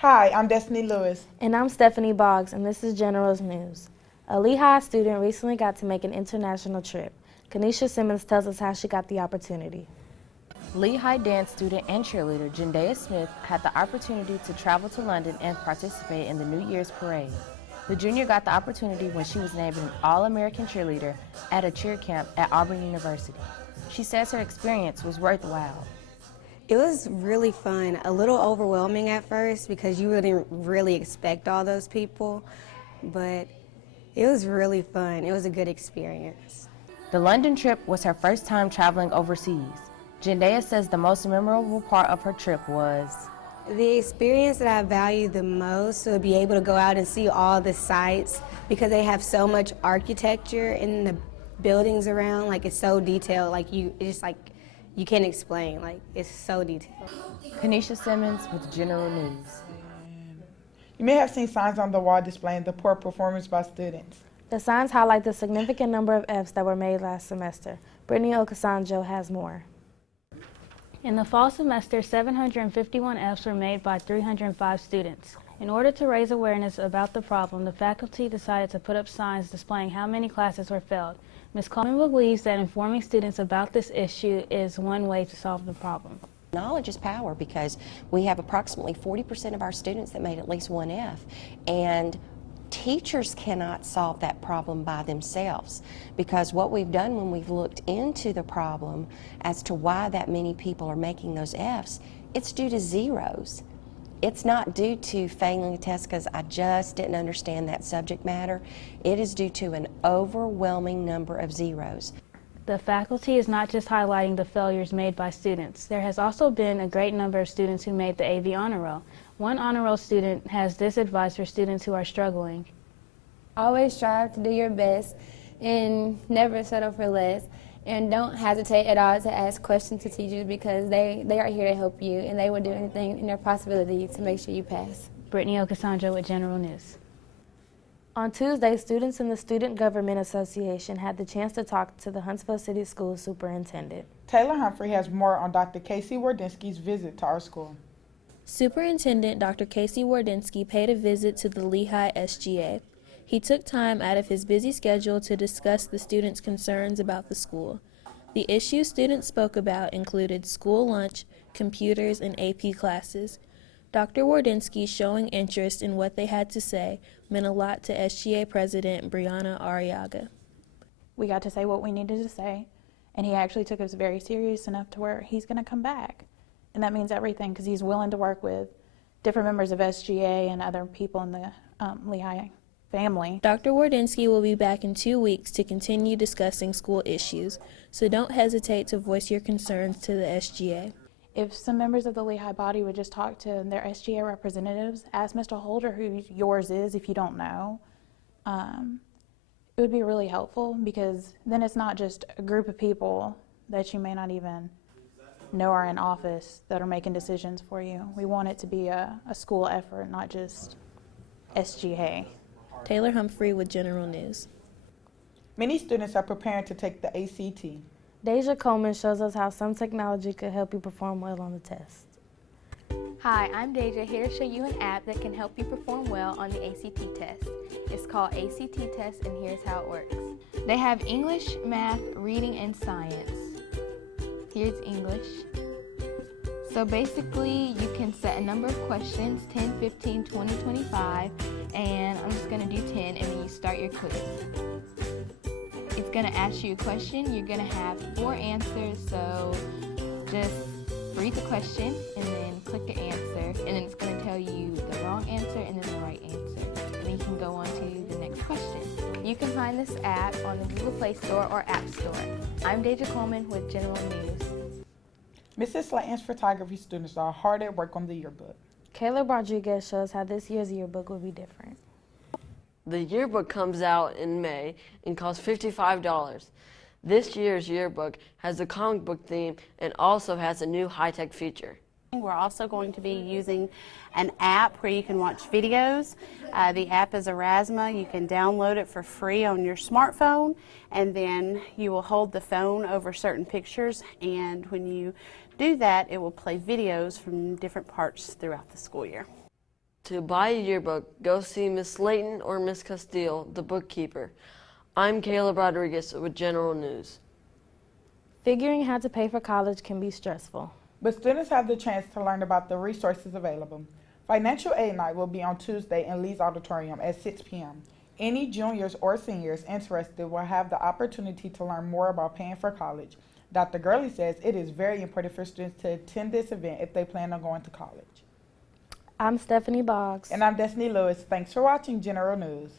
Hi, I'm Destiny Lewis. And I'm Stephanie Boggs, and this is General's News. A Lehigh student recently got to make an international trip. Kanisha Simmons tells us how she got the opportunity. Lehigh dance student and cheerleader Jendaya Smith had the opportunity to travel to London and participate in the New Year's parade. The junior got the opportunity when she was named an All-American cheerleader at a cheer camp at Auburn University. She says her experience was worthwhile. It was really fun, a little overwhelming at first because you wouldn't really expect all those people, but it was really fun. It was a good experience. The London trip was her first time traveling overseas. Jendaya says the most memorable part of her trip was the experience that I value the most would be able to go out and see all the sites because they have so much architecture in the buildings around. Like, it's so detailed, you can't explain, it's so detailed. Kanisha Simmons with General News. You may have seen signs on the wall displaying the poor performance by students. The signs highlight the significant number of Fs that were made last semester. Brittany Okasanjo has more. In the fall semester, 751 Fs were made by 305 students. In order to raise awareness about the problem, the faculty decided to put up signs displaying how many classes were failed. Ms. Coleman believes that informing students about this issue is one way to solve the problem. Knowledge is power because we have approximately 40% of our students that made at least one F, and teachers cannot solve that problem by themselves, because what we've done when we've looked into the problem as to why that many people are making those Fs, it's due to zeros. It's not due to failing a test because I just didn't understand that subject matter. It is due to an overwhelming number of zeros. The faculty is not just highlighting the failures made by students. There has also been a great number of students who made the AV Honor Roll. One Honor Roll student has this advice for students who are struggling. Always strive to do your best and never settle for less. And don't hesitate at all to ask questions to teachers because they are here to help you and they will do anything in their possibility to make sure you pass. Brittany Okasanjo with General News. On Tuesday, students in the Student Government Association had the chance to talk to the Huntsville City School Superintendent. Taylor Humphrey has more on Dr. Casey Wardynski's visit to our school. Superintendent Dr. Casey Wardynski paid a visit to the Lehigh SGA. He took time out of his busy schedule to discuss the students' concerns about the school. The issues students spoke about included school lunch, computers, and AP classes. Dr. Wardynski, showing interest in what they had to say, meant a lot to SGA President Brianna Arriaga. We got to say what we needed to say, and he actually took us very serious enough to where he's going to come back. And that means everything because he's willing to work with different members of SGA and other people in the Lehigh family. Dr. Wardynski will be back in 2 weeks to continue discussing school issues, so don't hesitate to voice your concerns to the SGA. If some members of the Lehigh body would just talk to their SGA representatives, ask Mr. Holder who yours is if you don't know, it would be really helpful because then it's not just a group of people that you may not even know are in office that are making decisions for you. We want it to be a school effort, not just SGA. Taylor Humphrey with General News. Many students are preparing to take the ACT. Deja Coleman shows us how some technology could help you perform well on the test. Hi, I'm Deja, here to show you an app that can help you perform well on the ACT test. It's called ACT Test, and here's how it works. They have English, math, reading, and science. Here's English. So basically, you can set a number of questions, 10, 15, 20, 25, and I'm just going to do 10, and then you start your quiz. It's going to ask you a question. You're going to have 4 answers, so just read the question and then click the answer, and then it's going to tell you the wrong answer and then the right answer. And then you can go on to the next question. You can find this app on the Google Play Store or App Store. I'm Deja Coleman with General News. Mrs. Slayton's photography students are hard at work on the yearbook. Caleb Rodriguez shows how this year's yearbook will be different. The yearbook comes out in May and costs $55. This year's yearbook has a comic book theme and also has a new high-tech feature. We're also going to be using an app where you can watch videos. The app is Erasmus. You can download it for free on your smartphone, and then you will hold the phone over certain pictures, and when you do that, it will play videos from different parts throughout the school year. to buy a yearbook, go see Miss Slayton or Miss Castile, the bookkeeper. I'm Caleb Rodriguez with General News. Figuring how to pay for college can be stressful. But students have the chance to learn about the resources available. Financial Aid Night will be on Tuesday in Lee's Auditorium at 6 p.m. Any juniors or seniors interested will have the opportunity to learn more about paying for college. Dr. Gurley says it is very important for students to attend this event if they plan on going to college. I'm Stephanie Boggs. And I'm Destiny Lewis. Thanks for watching General News.